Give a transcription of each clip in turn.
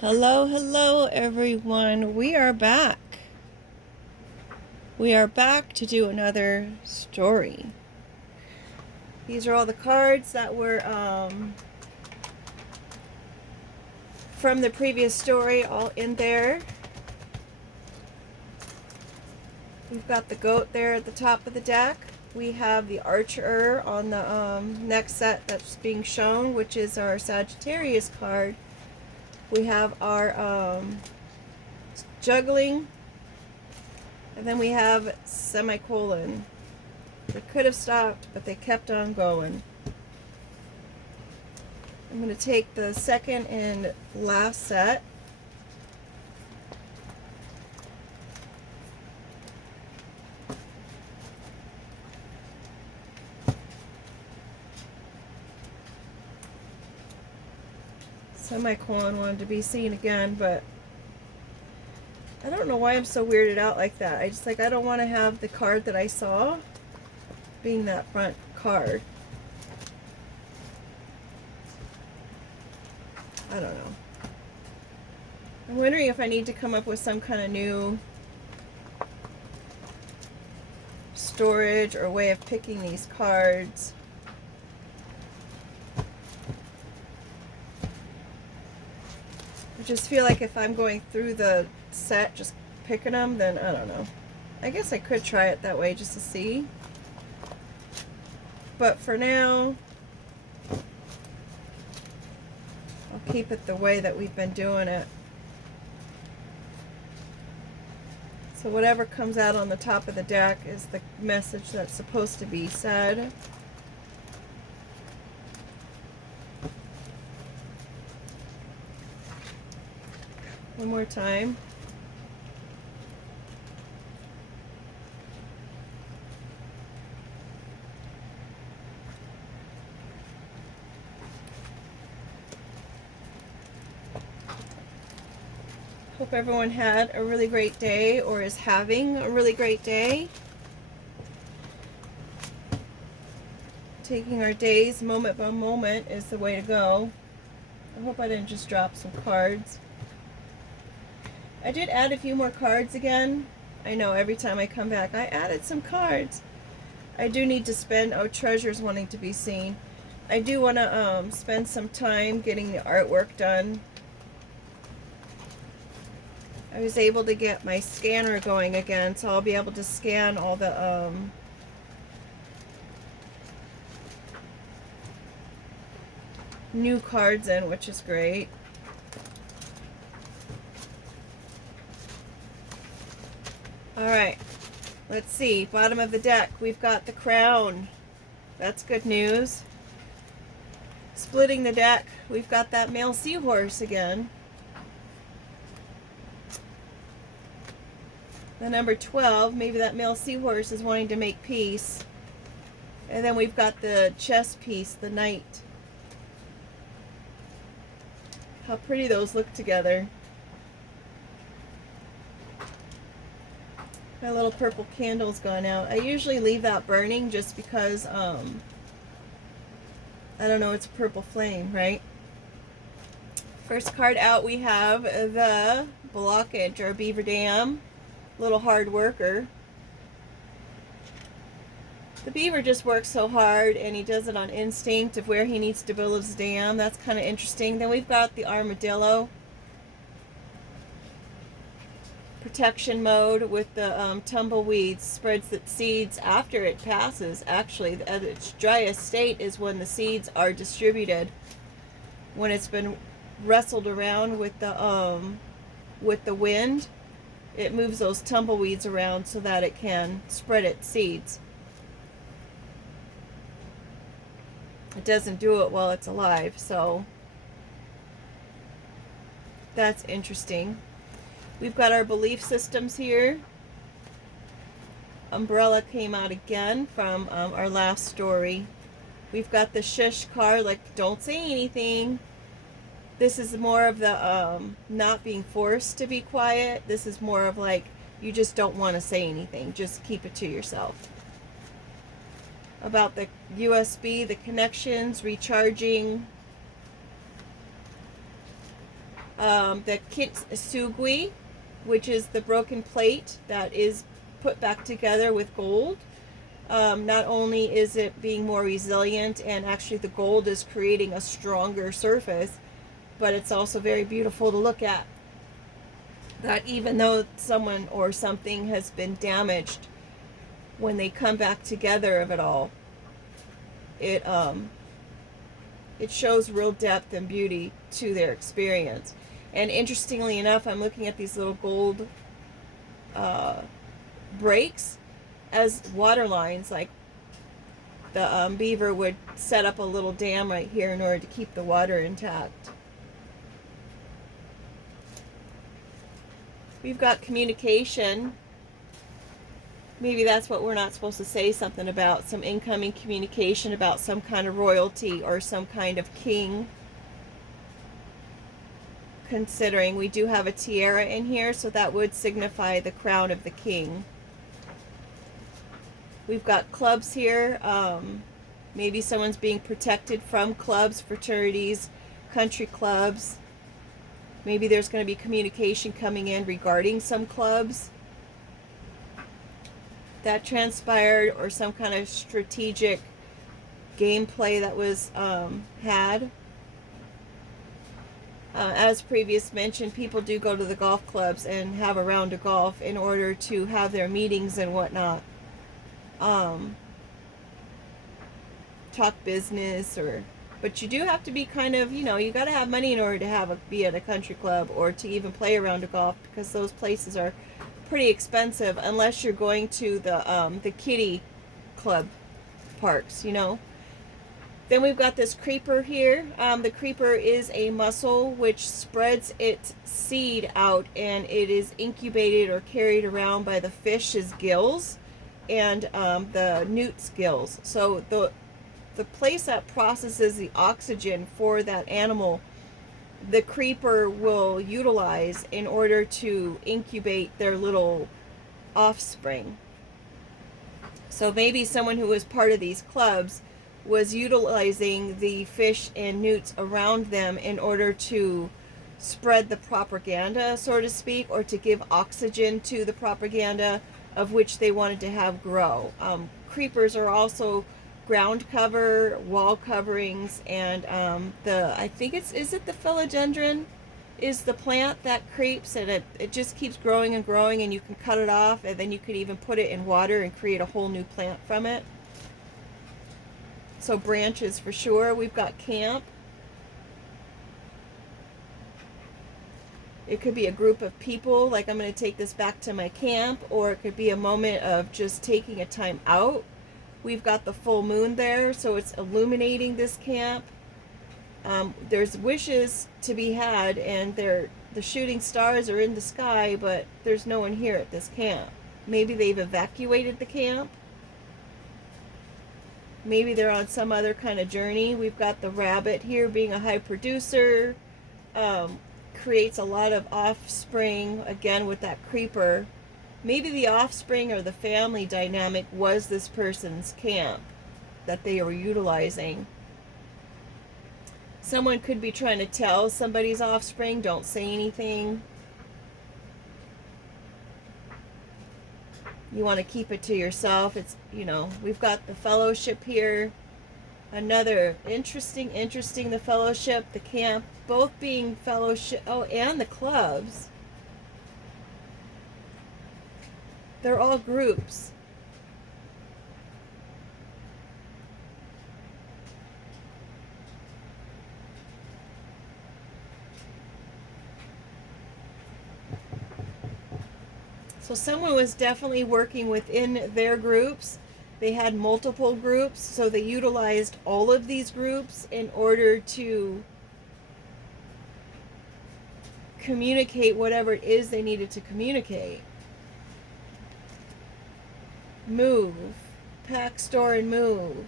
Hello, hello, everyone. We are back. We are back to do another story. These are all the cards that were from the previous story, all in there. We've got the goat there at the top of the deck. We have the archer on the next set that's being shown, which is our Sagittarius card. We have our juggling. And then we have semicolon. They could have stopped, but they kept on going. I'm going to take the second and last set. Semicolon wanted to be seen again, but I don't know why I'm so weirded out like that. I don't want to have the card that I saw being that front card. I don't know. I'm wondering if I need to come up with some kind of new storage or way of picking these cards. I just feel like if I'm going through the set just picking them, then I don't know. I guess I could try it that way just to see. But for now, I'll keep it the way that we've been doing it. So whatever comes out on the top of the deck is the message that's supposed to be said. One more time. Hope everyone had a really great day or is having a really great day. Taking our days moment by moment is the way to go. I hope I didn't just drop some cards. I did add a few more cards again. I know every time I come back, I added some cards. I do need to spend, treasures wanting to be seen. I do want to spend some time getting the artwork done. I was able to get my scanner going again, so I'll be able to scan all the new cards in, which is great. Alright, let's see. Bottom of the deck, we've got the crown. That's good news. Splitting the deck, we've got that male seahorse again. The number 12, maybe that male seahorse is wanting to make peace. And then we've got the chess piece, the knight. How pretty those look together. My little purple candle's gone out. I usually leave that burning just because, I don't know, it's a purple flame, right? First card out, we have the blockage, or beaver dam. Little hard worker. The beaver just works so hard, and he does it on instinct of where he needs to build his dam. That's kind of interesting. Then we've got the armadillo. Protection mode with the tumbleweeds. Spreads the seeds after it passes. Actually, at its driest state is when the seeds are distributed. When it's been wrestled around with the wind, it moves those tumbleweeds around so that it can spread its seeds. It doesn't do it while it's alive, so that's interesting. We've got our belief systems here. Umbrella came out again from our last story. We've got the shush card, like don't say anything. This is more of the not being forced to be quiet. This is more of like you just don't want to say anything. Just keep it to yourself. About the USB, the connections, recharging. The kintsugi, which is the broken plate that is put back together with gold. Not only is it being more resilient, and actually the gold is creating a stronger surface, but it's also very beautiful to look at. That even though someone or something has been damaged, when they come back together of it all, it shows real depth and beauty to their experience. And interestingly enough, I'm looking at these little gold breaks as water lines. Like the beaver would set up a little dam right here in order to keep the water intact. We've got communication. Maybe that's what we're not supposed to say something about. Some incoming communication about some kind of royalty or some kind of king. Considering we do have a tiara in here, so that would signify the crown of the king. We've got clubs here. Maybe someone's being protected from clubs, fraternities, country clubs. Maybe there's going to be communication coming in regarding some clubs that transpired, or some kind of strategic gameplay that was had. As previous mentioned, people do go to the golf clubs and have a round of golf in order to have their meetings and whatnot. Talk business, but you do have to be kind of, you got to have money in order to be at a country club or to even play a round of golf, because those places are pretty expensive unless you're going to the kiddie club parks, Then we've got this creeper here. The creeper is a mussel which spreads its seed out, and it is incubated or carried around by the fish's gills and the newt's gills. So the place that processes the oxygen for that animal, the creeper will utilize in order to incubate their little offspring. So maybe someone who was part of these clubs was utilizing the fish and newts around them in order to spread the propaganda, so to speak, or to give oxygen to the propaganda of which they wanted to have grow. Creepers are also ground cover, wall coverings, and I think is it the philodendron is the plant that creeps, and it just keeps growing and growing, and you can cut it off, and then you could even put it in water and create a whole new plant from it. So branches for sure. We've got camp. It could be a group of people, like I'm going to take this back to my camp, or it could be a moment of just taking a time out. We've got the full moon there, so it's illuminating this camp. There's wishes to be had, and the shooting stars are in the sky, but there's no one here at this camp. Maybe they've evacuated the camp. Maybe they're on some other kind of journey. We've got the rabbit here being a high producer. Creates a lot of offspring, again with that creeper. Maybe the offspring or the family dynamic was this person's camp that they were utilizing. Someone could be trying to tell somebody's offspring, don't say anything. You want to keep it to yourself. It's, we've got the fellowship here. Another interesting, the fellowship, the camp, both being fellowship. Oh, and the clubs. They're all groups. So someone was definitely working within their groups. They had multiple groups, so they utilized all of these groups in order to communicate whatever it is they needed to communicate. Move. Pack, store, and move.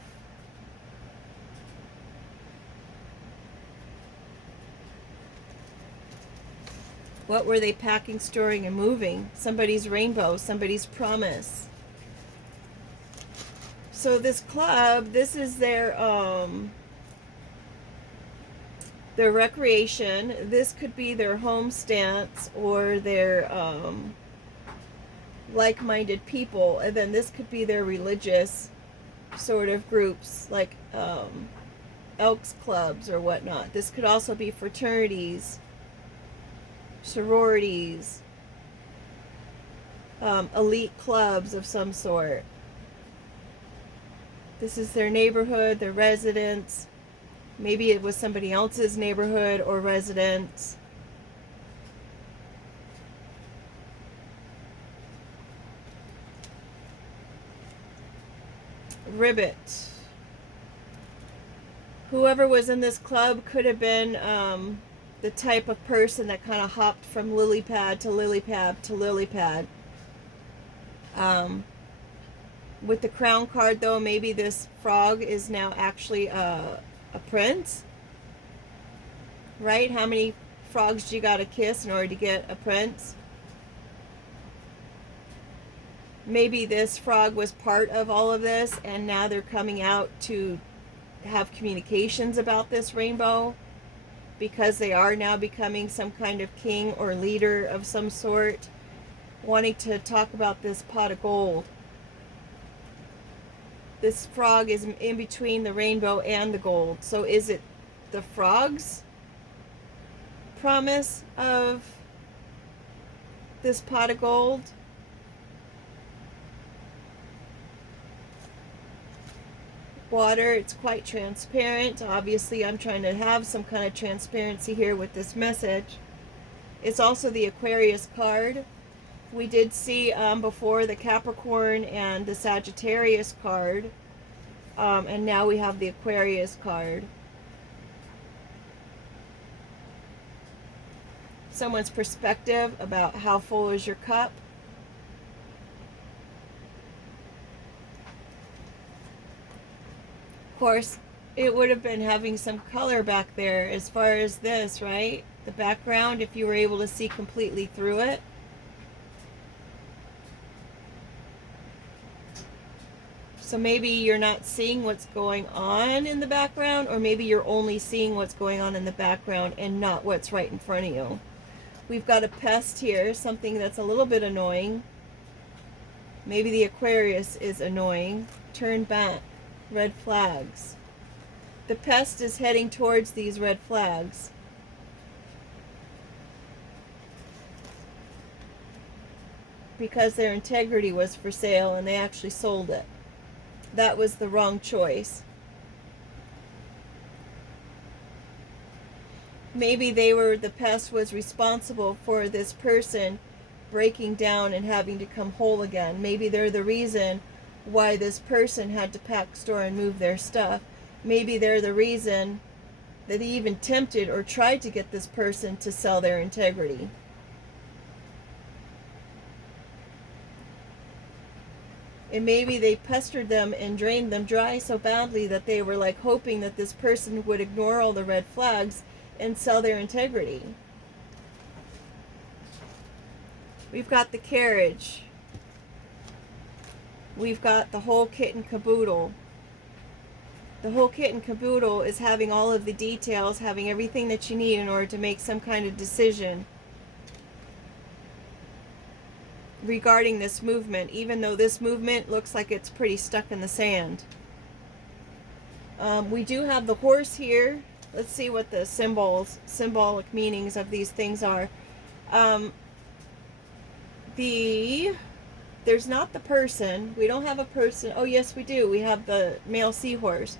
What were they packing, storing, and moving? Somebody's rainbow, somebody's promise. So this club, this is their Their recreation, this could be their home stance or their like-minded people, and then this could be their religious sort of groups, like Elks clubs or whatnot. This could also be fraternities, sororities, elite clubs of some sort. This is their neighborhood, their residence. Maybe it was somebody else's neighborhood or residence. Ribbit. Whoever was in this club could have been the type of person that kind of hopped from lily pad to lily pad to lily pad. With the crown card, though, maybe this frog is now actually a prince. Right? How many frogs do you gotta kiss in order to get a prince? Maybe this frog was part of all of this, and now they're coming out to have communications about this rainbow because they are now becoming some kind of king or leader of some sort, wanting to talk about this pot of gold. This frog is in between the rainbow and the gold. So is it the frog's promise of this pot of gold? Water, it's quite transparent. Obviously, I'm trying to have some kind of transparency here with this message. It's also the Aquarius card. We did see before the Capricorn and the Sagittarius card, and now we have the Aquarius card. Someone's perspective about how full is your cup. Of course, it would have been having some color back there as far as this, right? The background, if you were able to see completely through it. So maybe you're not seeing what's going on in the background, or maybe you're only seeing what's going on in the background and not what's right in front of you. We've got a pest here, something that's a little bit annoying. Maybe the Aquarius is annoying. Turn back. Red flags. The pest is heading towards these red flags. Because their integrity was for sale and they actually sold it. That was the wrong choice. Maybe the pest was responsible for this person breaking down and having to come whole again. Maybe they're the reason why this person had to pack, store, and move their stuff. Maybe they're the reason that they even tempted or tried to get this person to sell their integrity. And maybe they pestered them and drained them dry so badly that they were like hoping that this person would ignore all the red flags and sell their integrity. We've got the carriage. We've got the whole kit and caboodle. The whole kit and caboodle is having all of the details, having everything that you need in order to make some kind of decision regarding this movement, even though this movement looks like it's pretty stuck in the sand. We do have the horse here. Let's see what the symbolic meanings of these things are. There's not the person. We don't have a person. Oh, yes, we do. We have the male seahorse.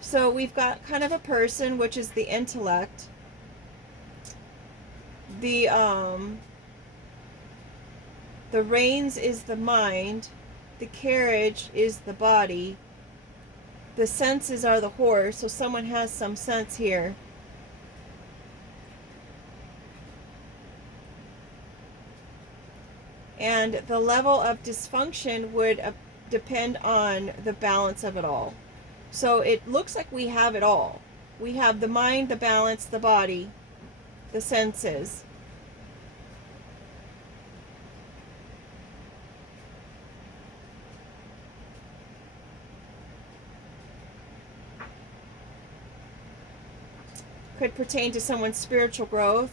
So we've got kind of a person, which is the intellect. The reins is the mind. The carriage is the body. The senses are the horse. So someone has some sense here. And the level of dysfunction would depend on the balance of it all. So it looks like we have it all. We have the mind, the balance, the body, the senses. could pertain to someone's spiritual growth.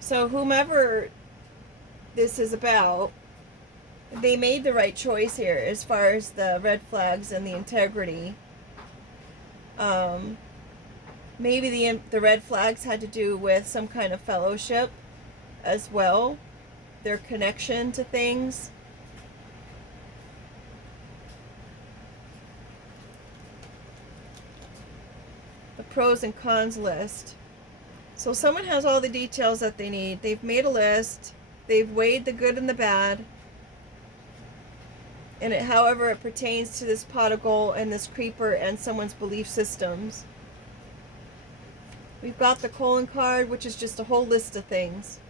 So whomever this is about, they made the right choice here as far as the red flags and the integrity. Maybe the red flags had to do with some kind of fellowship as well, their connection to things. The pros and cons list. So someone has all the details that they need. They've made a list. They've weighed the good and the bad. And however it pertains to this pot of gold and this creeper and someone's belief systems. We've got the colon card, which is just a whole list of things.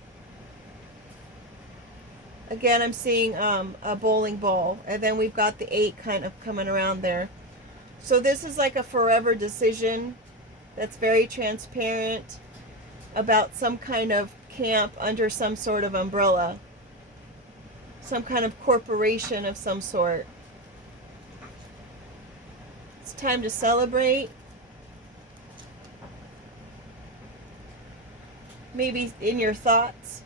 Again, I'm seeing a bowling ball. And then we've got the 8 kind of coming around there. So this is like a forever decision that's very transparent about some kind of camp under some sort of umbrella. Some kind of corporation of some sort. It's time to celebrate. Maybe in your thoughts,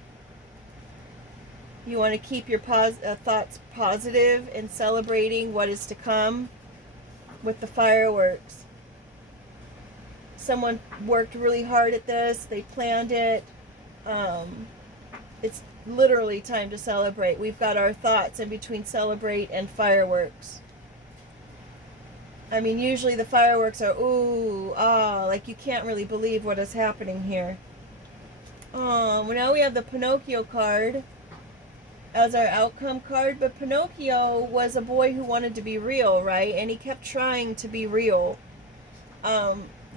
you want to keep your thoughts positive and celebrating what is to come with the fireworks. Someone worked really hard at this. They planned it. It's literally time to celebrate. We've got our thoughts in between celebrate and fireworks. I mean, usually the fireworks are ooh, ah, like you can't really believe what is happening here. Well, now we have the Pinocchio card as our outcome card, but Pinocchio was a boy who wanted to be real, right? And he kept trying to be real.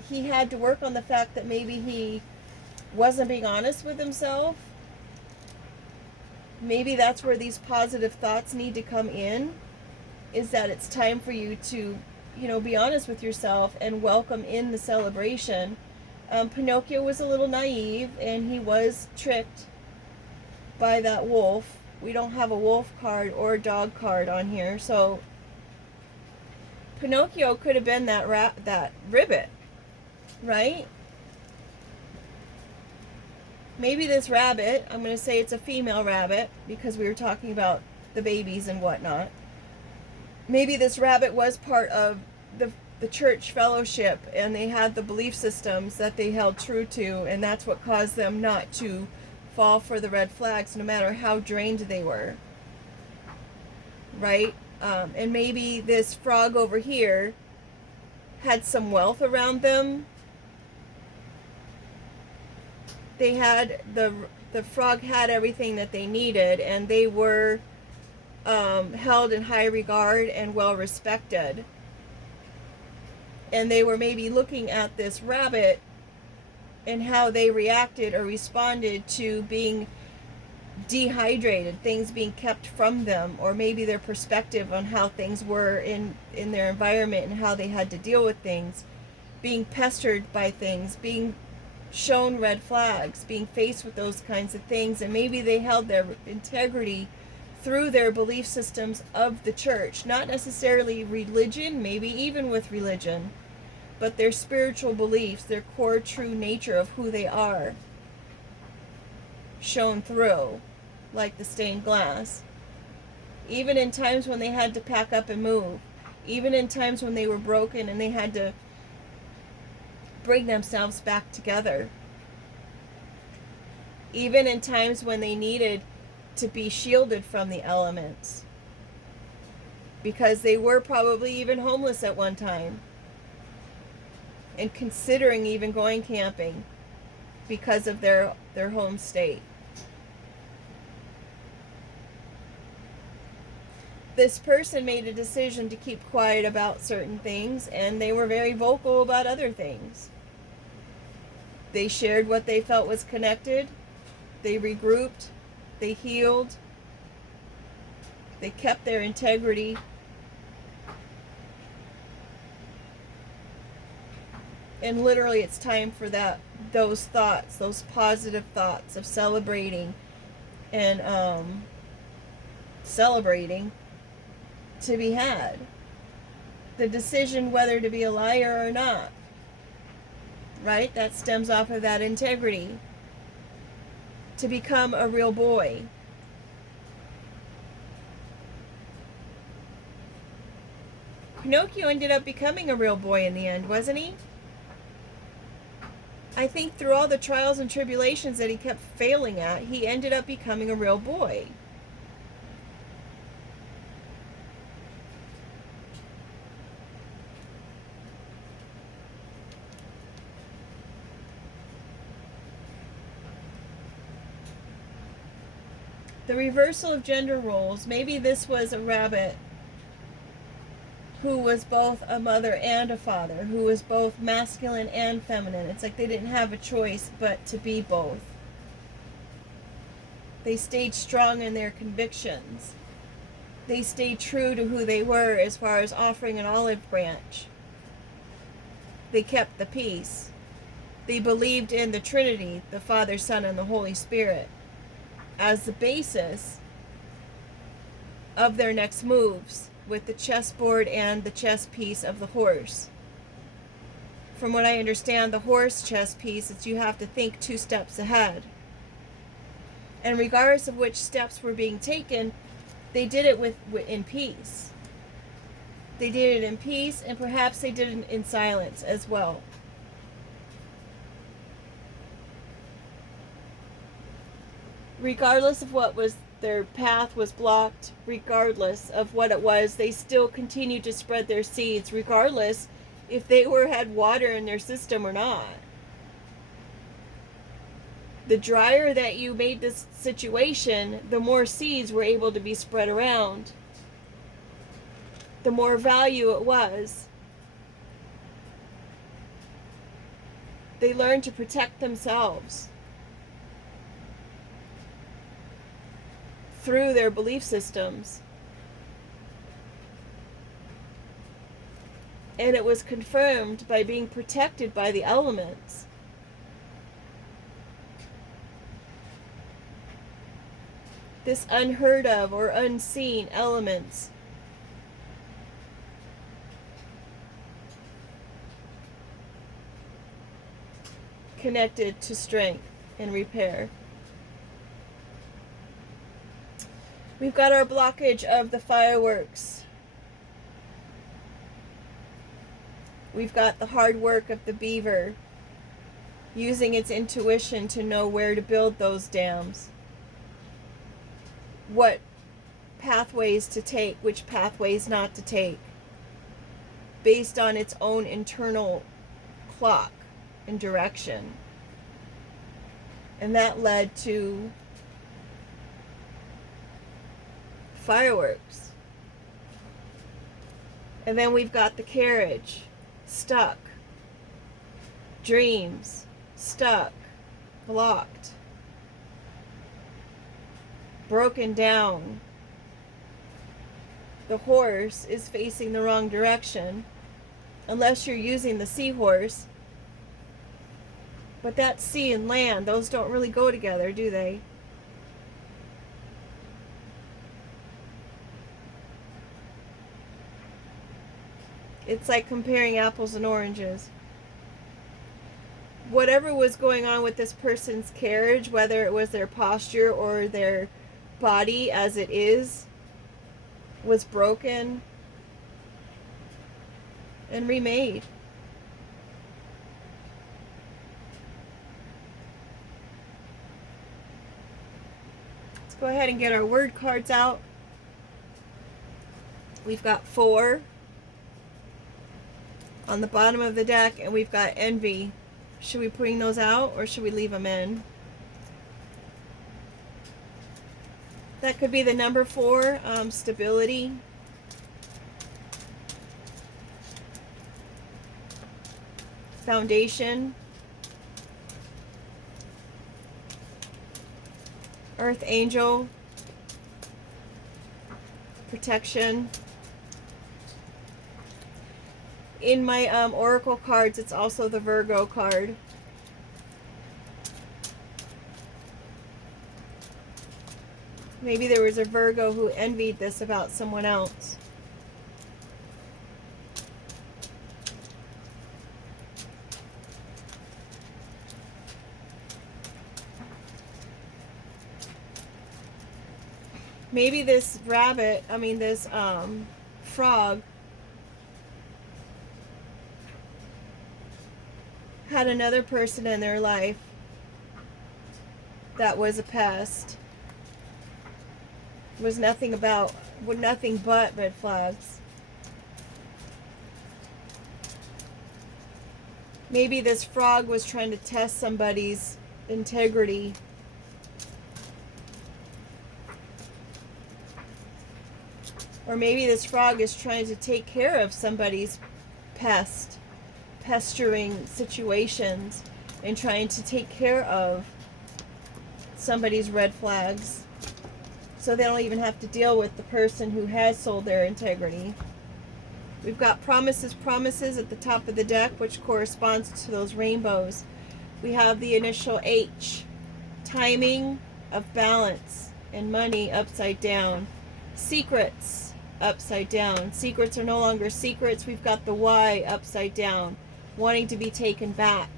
He had to work on the fact that maybe he wasn't being honest with himself. Maybe that's where these positive thoughts need to come in, is that it's time for you to, be honest with yourself and welcome in the celebration. Pinocchio was a little naive, and he was tricked by that wolf. We don't have a wolf card or a dog card on here, so Pinocchio could have been that ribbit, right? Maybe this rabbit, I'm going to say it's a female rabbit because we were talking about the babies and whatnot. Maybe this rabbit was part of the church fellowship, and they had the belief systems that they held true to, and that's what caused them not to fall for the red flags no matter how drained they were, right? And maybe this frog over here had some wealth around them. They had the frog had everything that they needed, and they were held in high regard and well respected. And they were maybe looking at this rabbit and how they reacted or responded to being dehydrated, things being kept from them, or maybe their perspective on how things were in their environment and how they had to deal with things, being pestered by things, being shown red flags, being faced with those kinds of things. And maybe they held their integrity through their belief systems of the church, not necessarily religion, maybe even with religion, but their spiritual beliefs, their core true nature of who they are, shown through, like the stained glass. Even in times when they had to pack up and move, even in times when they were broken and they had to bring themselves back together, even in times when they needed to be shielded from the elements, because they were probably even homeless at one time and considering even going camping because of their home state. This person made a decision to keep quiet about certain things, and they were very vocal about other things. They shared what they felt was connected. They regrouped. They healed. They kept their integrity. And literally it's time for those thoughts, those positive thoughts of celebrating and celebrating to be had. The decision whether to be a liar or not. right? That stems off of that integrity. To become a real boy. Pinocchio ended up becoming a real boy in the end, wasn't he? I think through all the trials and tribulations that he kept failing at, he ended up becoming a real boy. The reversal of gender roles. Maybe this was a rabbit who was both a mother and a father, who was both masculine and feminine. It's like they didn't have a choice but to be both. They stayed strong in their convictions. They stayed true to who they were as far as offering an olive branch. They kept the peace. They believed in the Trinity, the Father, Son, and the Holy Spirit, as the basis of their next moves, with the chessboard and the chess piece of the horse. From what I understand, the horse chess piece is you have to think 2 steps ahead. And regardless of which steps were being taken, they did it in peace. They did it in peace, and perhaps they did it in silence as well. Regardless of what was their path was blocked, regardless of what it was, they still continued to spread their seeds, regardless if they had water in their system or not. The drier that you made this situation, the more seeds were able to be spread around. The more value it was. They learned to protect themselves through their belief systems. And it was confirmed by being protected by the elements. This unheard of or unseen elements. Connected to strength and repair. We've got our blockage of the fireworks. We've got the hard work of the beaver, using its intuition to know where to build those dams. What pathways to take, which pathways not to take, based on its own internal clock and direction. And that led to fireworks. And then we've got the carriage, stuck. Dreams, stuck, blocked, broken down. The horse is facing the wrong direction, unless you're using the seahorse. But that sea and land, those don't really go together, do they? It's like comparing apples and oranges. Whatever was going on with this person's carriage, whether it was their posture or their body as it is, was broken and remade. Let's go ahead and get our word cards out. We've got 4 on the bottom of the deck, and we've got envy. Should we bring those out or should we leave them in? That could be the number 4, stability. Foundation. Earth angel. Protection. In my oracle cards, it's also the Virgo card. Maybe there was a Virgo who envied this about someone else. Maybe this rabbit, this frog had another person in their life that was a pest. Was nothing but red flags. Maybe this frog was trying to test somebody's integrity. Or maybe this frog is trying to take care of somebody's pestering situations and trying to take care of somebody's red flags so they don't even have to deal with the person who has sold their integrity. We've got promises at the top of the deck, which corresponds to those rainbows. We have the initial H, timing of balance and money upside down. Secrets upside down. Secrets are no longer secrets. We've got the Y upside down, wanting to be taken back.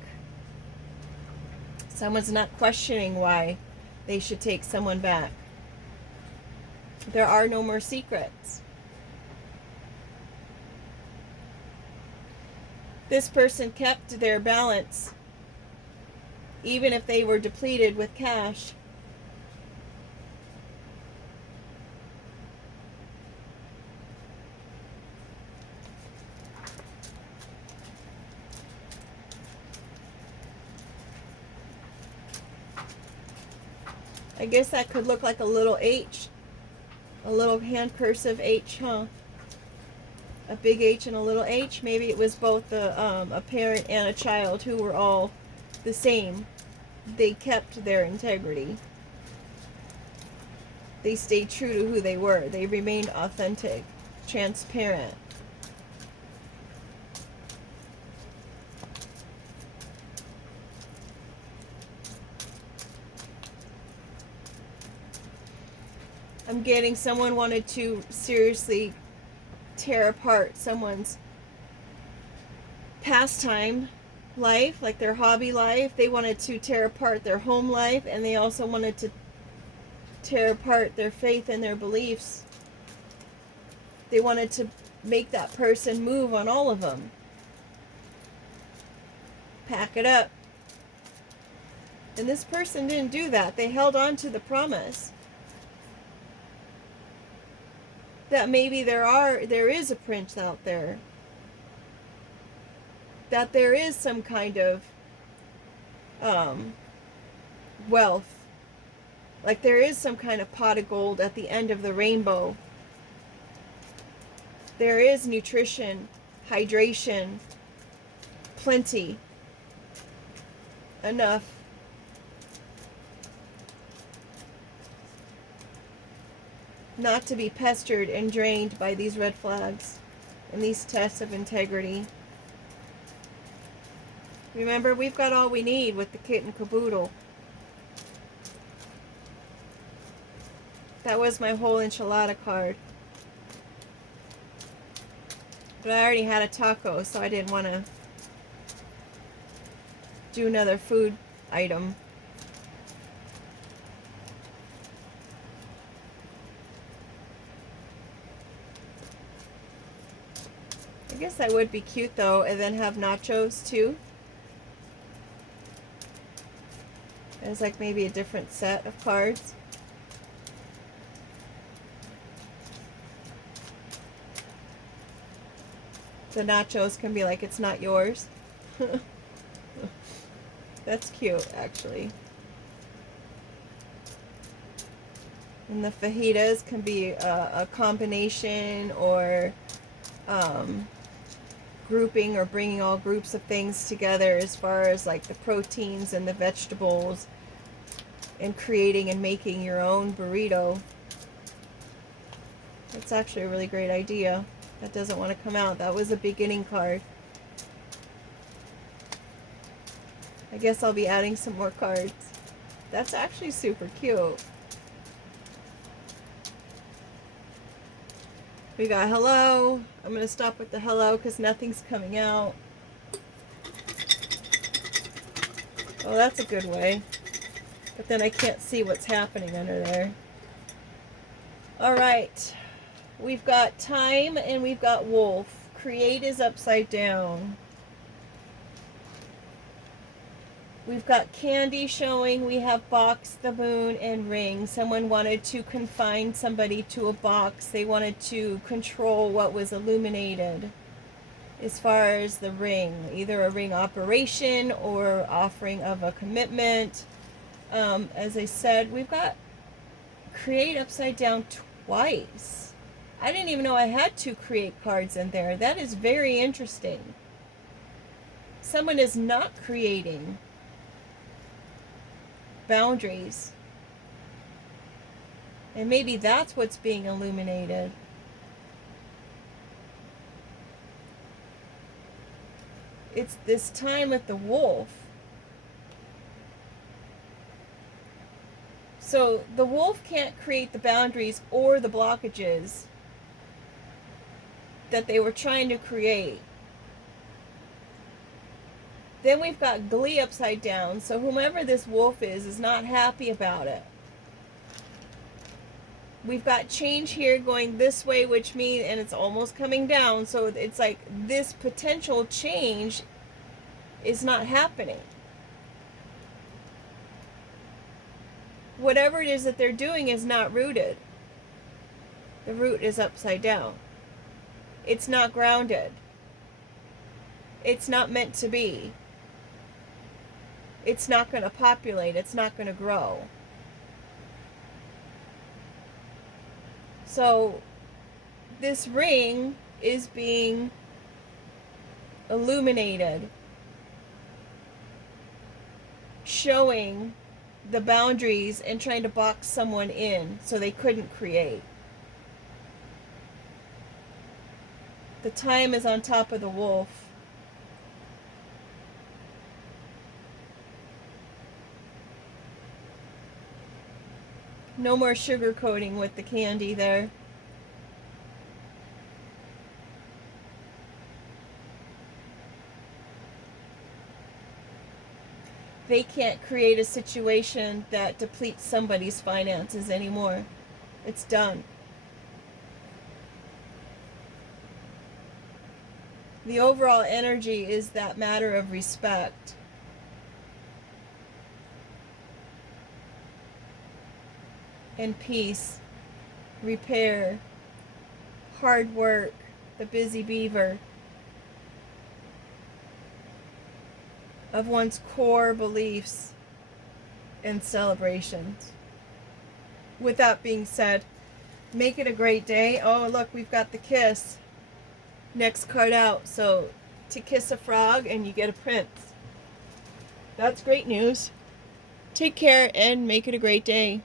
Someone's not questioning why they should take someone back. There are no more secrets. This person kept their balance even if they were depleted with cash. I guess that could look like a little H. A little hand cursive H, huh? A big H and a little H. Maybe it was both a parent and a child who were all the same. They kept their integrity. They stayed true to who they were. They remained authentic, transparent. I'm getting someone wanted to seriously tear apart someone's pastime life, like their hobby life. They wanted to tear apart their home life, and they also wanted to tear apart their faith and their beliefs. They wanted to make that person move on all of them. Pack it up. And this person didn't do that. They held on to the promise that maybe there is a prince out there, that there is some kind of wealth, like there is some kind of pot of gold at the end of the rainbow. There is nutrition, hydration, plenty, enough. Not to be pestered and drained by these red flags and these tests of integrity. Remember, we've got all we need with the kit and caboodle. That was my whole enchilada card. But I already had a taco, so I didn't want to do another food item. I guess that would be cute though, and then have nachos too. It's like maybe a different set of cards. The nachos can be like, it's not yours. That's cute, actually. And the fajitas can be a combination or grouping or bringing all groups of things together as far as like the proteins and the vegetables, and creating and making your own burrito. That's actually a really great idea. That doesn't want to come out. That was a beginning card. I guess I'll be adding some more cards. That's actually super cute. We got hello. I'm going to stop with the hello because nothing's coming out. Oh, that's a good way. But then I can't see what's happening under there. All right. We've got time and we've got wolf. Create is upside down. We've got candy showing. We have box, the moon, and ring. Someone wanted to confine somebody to a box. They wanted to control what was illuminated as far as the ring. Either a ring operation or offering of a commitment. As I said, we've got create upside down twice. I didn't even know I had two create cards in there. That is very interesting. Someone is not creating boundaries. And maybe that's what's being illuminated. It's this time with the wolf. So the wolf can't create the boundaries or the blockages that they were trying to create. Then we've got glee upside down. So whomever this wolf is not happy about it. We've got change here going this way, which means, and it's almost coming down. So it's like this potential change is not happening. Whatever it is that they're doing is not rooted. The root is upside down. It's not grounded. It's not meant to be. It's not going to populate. It's not going to grow. So this ring is being illuminated, showing the boundaries and trying to box someone in so they couldn't create. The time is on top of the wolf. No more sugarcoating with the candy there. They can't create a situation that depletes somebody's finances anymore. It's done. The overall energy is that matter of respect. And peace, repair, hard work, the busy beaver of one's core beliefs and celebrations. With that being said, make it a great day. Oh, look, we've got the kiss. Next card out. So, to kiss a frog and you get a prince. That's great news. Take care and make it a great day.